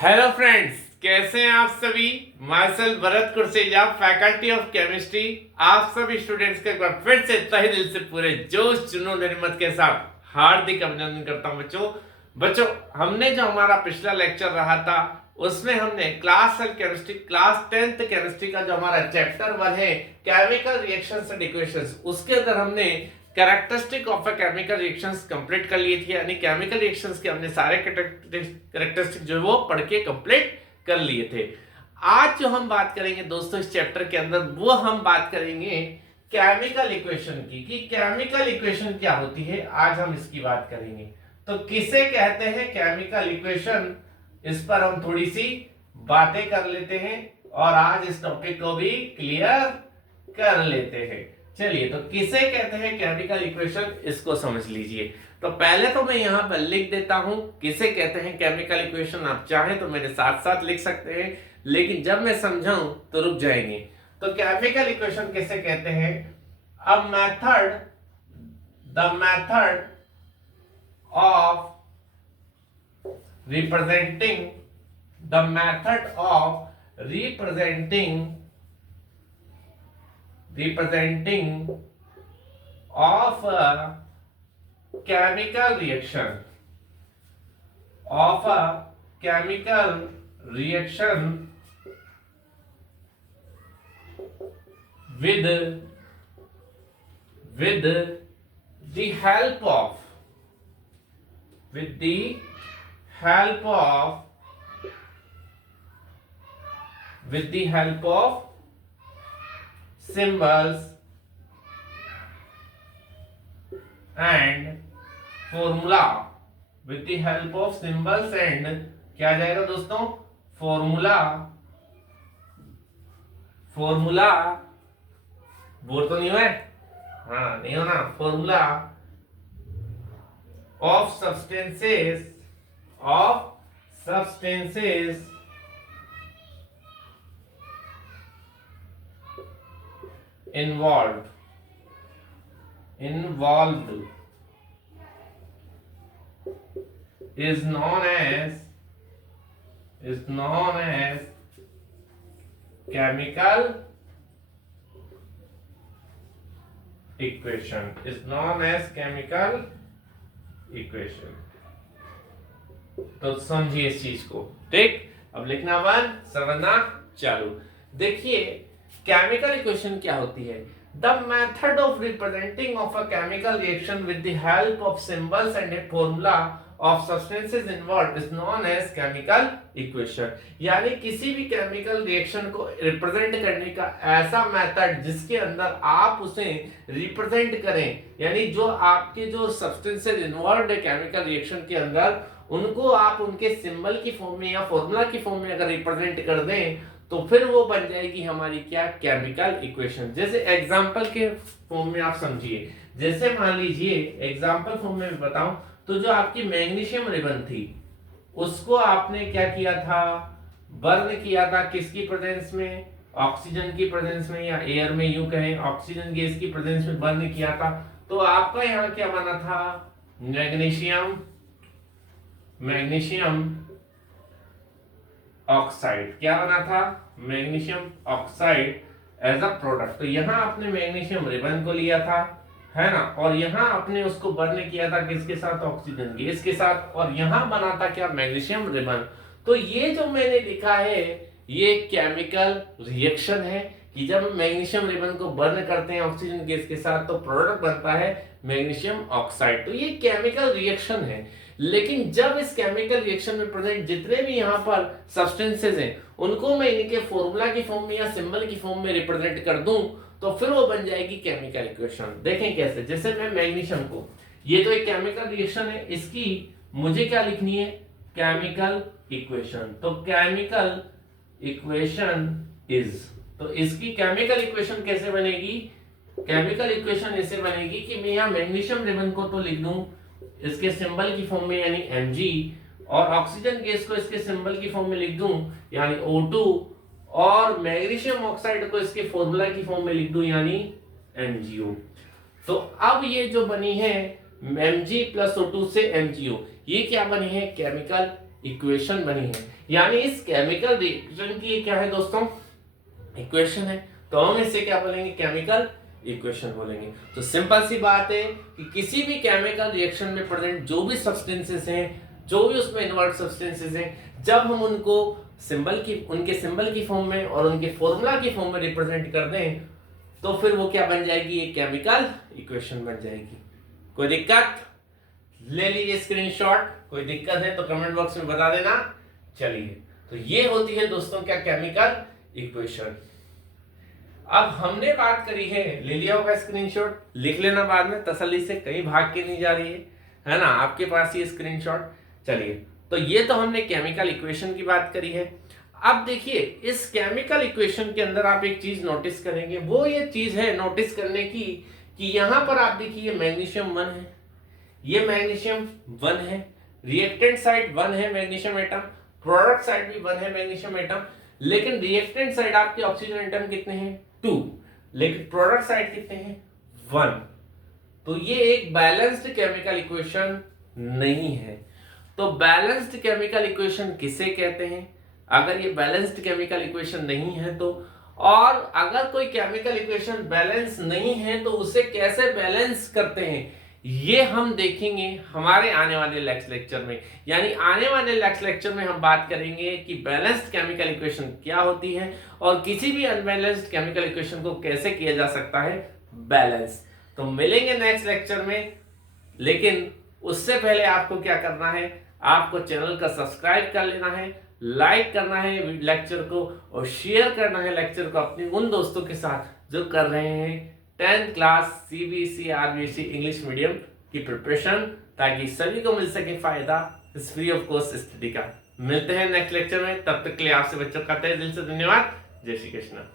Hello friends, कैसे हैं आप सभी। मार्शल Bharat Kurseja, faculty of chemistry, आप सभी स्टूडेंट्स का एक बार फिर से तहे दिल से पूरे जोश जुनून हिम्मत के साथ हार्दिक अभिनंदन करता हूं। बच्चों, हमने जो हमारा पिछला लेक्चर रहा था उसमें हमने क्लास 10th केमिस्ट्री का जो हमारा चैप्टर 1 है केमिकल रिएक्शंस एंड इक्वेशंस, उसके अंदर हमने characteristic of a chemical reactions complete कर लिए थे। यानी केमिकल रिएक्शंस के हमने सारे कैरेक्टरिस्टिक जो है वो पढ़ के कंप्लीट कर लिए थे। आज जो हम बात करेंगे दोस्तों इस चैप्टर के अंदर, वो हम बात करेंगे केमिकल इक्वेशन की, कि केमिकल इक्वेशन क्या होती है। आज हम इसकी बात करेंगे। तो किसे कहते हैं केमिकल इक्वेशन, इस पर हम थोड़ी सी बातें कर लेते हैं और आज इस टॉपिक को भी क्लियर कर लेते हैं। चलिए, तो किसे कहते हैं केमिकल इक्वेशन, इसको समझ लीजिए। तो पहले तो मैं यहां पर लिख देता हूं किसे कहते हैं केमिकल इक्वेशन। आप चाहें तो मेरे साथ साथ लिख सकते हैं, लेकिन जब मैं समझाऊं तो रुक जाएंगे। तो केमिकल इक्वेशन किसे कहते हैं? A method, the method of representing the method of representing of a chemical reaction with the help of with the help of symbols and formula, with the help of symbols and क्या आ जाएगा दोस्तों? Formula बोल तो नहीं हुआ है? हाँ, नहीं हो ना। Formula of substances involved is known as chemical equation, तो समझिए इस चीज को। ठीक, अब लिखना बंद, समझना चालू। देखिए केमिकल इक्वेशन क्या होती है। The method of representing of a chemical reaction with the help of symbols and a formula of substances involved is known as chemical equation. यानी किसी भी केमिकल रिएक्शन को रिप्रेजेंट करने का ऐसा मेथड जिसके अंदर आप उसे रिप्रेजेंट करें, यानी जो आपके जो सब्सटेंसेस इन्वॉल्व्ड है केमिकल रिएक्शन के अंदर, उनको आप उनके सिंबल की फॉर्म में या फॉर्मूला की फॉर्म में अगर रिप्रेजेंट कर दें तो फिर वो बन जाएगी हमारी क्या? Chemical equation. जैसे एग्जांपल के फॉर्म में आप समझिए। जैसे मान लीजिए एग्जांपल फॉर्म में बताऊं तो जो आपकी मैग्नीशियम रिबन थी उसको आपने क्या किया था? बर्न किया था किसकी प्रेजेंस में? ऑक्सीजन की प्रेजेंस में, या एयर में यूं कहें ऑक्सीजन गैस की प्रेजेंस में बर्न किया था। तो आपका यहाँ क्या बना था? Magnesium oxide. क्या बना था? Magnesium oxide as a product. तो यहाँ आपने मैग्नीशियम रिबन को लिया था, है ना, और यहाँ आपने उसको बर्न किया था किसके साथ? ऑक्सीजन गैस के साथ, और यहाँ बना था क्या? Magnesium ribbon. तो ये जो मैंने लिखा है ये केमिकल रिएक्शन है कि जब मैग्नीशियम रिबन को बर्न करते हैं ऑक्सीजन गैस के साथ तो प्रोडक्ट बनता है मैग्नीशियम ऑक्साइड। तो ये केमिकल रिएक्शन है। लेकिन जब इस केमिकल रिएक्शन में प्रेजेंट जितने भी यहाँ पर सब्सटेंसेस हैं उनको मैं इनके फॉर्मूला की फॉर्म में या सिंबल की फॉर्म में रिप्रेजेंट कर दूं तो फिर वो बन जाएगी केमिकल इक्वेशन। देखें कैसे। जैसे मैं मैग्नीशियम को, ये तो एक केमिकल रिएक्शन है, इसकी मुझे क्या लिखनी है? Chemical equation. तो केमिकल इक्वेशन इज, तो इसकी केमिकल इक्वेशन कैसे बनेगी? केमिकल इक्वेशन ऐसे बनेगी कि मैं यहाँ मैग्नीशियम रिबन को तो लिख दूं इसके सिंबल की फॉर्म में यानी Mg, और ऑक्सीजन गैस को इसके सिंबल की फॉर्म में लिख दूं यानी O2, और मैग्नीशियम ऑक्साइड को इसके फॉर्मूला की फॉर्म में लिख दूं यानी MgO। तो अब ये जो बनी है Mg प्लस O2 से MgO, ये क्या बनी है? केमिकल इक्वेशन बनी है, यानी इस केमिकल रिएक्शन की ये क्या है दोस्तों, इक्वेशन है। तो हम इसे क्या बोलेंगे, केमिकल इक्वेशन बोलेंगे। तो सिंपल सी बात है कि किसी भी केमिकल रिएक्शन में प्रेजेंट जो भी सब्सटेंसेस हैं, जो भी उसमें इन्वॉल्व सब्सटेंसेस हैं, जब हम उनको उनके सिंबल की फॉर्म में और उनके फॉर्मूला की फॉर्म में रिप्रेजेंट कर दें तो फिर वो क्या बन जाएगी, ये केमिकल इक्वेशन बन जाएगी। कोई दिक्कत, ले लीजिए स्क्रीनशॉट, कोई दिक्कत है तो कमेंट बॉक्स में बता देना। चलिए, तो ये होती है दोस्तों क्या, केमिकल इक्वेशन। अब हमने बात करी है, ले लिया होगा स्क्रीनशॉट, लिख लेना बाद में तसल्ली से, कहीं भाग के नहीं जा रही है ना, आपके पास ये स्क्रीनशॉट। चलिए, तो ये तो हमने केमिकल इक्वेशन की बात करी है। अब देखिए, इस केमिकल इक्वेशन के अंदर आप एक चीज नोटिस करेंगे, वो ये चीज है नोटिस करने की कि यहां पर आप देखिए मैग्नीशियम 1 है, ये मैग्नीशियम 1 है, रिएक्टेंट साइड 1 है मैग्नीशियम एटम, प्रोडक्ट साइड भी 1 है मैग्नीशियम एटम, लेकिन रिएक्टेंट साइड आपके ऑक्सीजन एटम कितने हैं, 2, लेकिन प्रोडक्ट साइड कितने हैं, 1। तो ये एक बैलेंस्ड केमिकल इक्वेशन नहीं है। तो बैलेंस्ड केमिकल इक्वेशन किसे कहते हैं, अगर ये बैलेंस्ड केमिकल इक्वेशन नहीं है तो, और अगर कोई केमिकल इक्वेशन बैलेंस नहीं है तो उसे कैसे बैलेंस करते हैं, ये हम देखेंगे हमारे आने वाले नेक्स्ट लेक्चर में। यानी आने वाले नेक्स्ट लेक्चर में हम बात करेंगे कि बैलेंस्ड केमिकल इक्वेशन क्या होती है और किसी भी अनबैलेंस्ड केमिकल इक्वेशन को कैसे किया जा सकता है बैलेंस। तो मिलेंगे नेक्स्ट लेक्चर में, लेकिन उससे पहले आपको क्या करना है, आपको चैनल का सब्सक्राइब कर लेना है, लाइक करना है लेक्चर को और शेयर करना है लेक्चर को अपने उन दोस्तों के साथ जो कर रहे हैं 10th class CBSE RBSE English medium की प्रिपरेशन, ताकि सभी को मिल सके फायदा इस फ्री ऑफ कॉस्ट स्टडी का। मिलते हैं नेक्स्ट लेक्चर में, तब तक के लिए आपसे बच्चों का तहे दिल से धन्यवाद। जय श्री कृष्ण।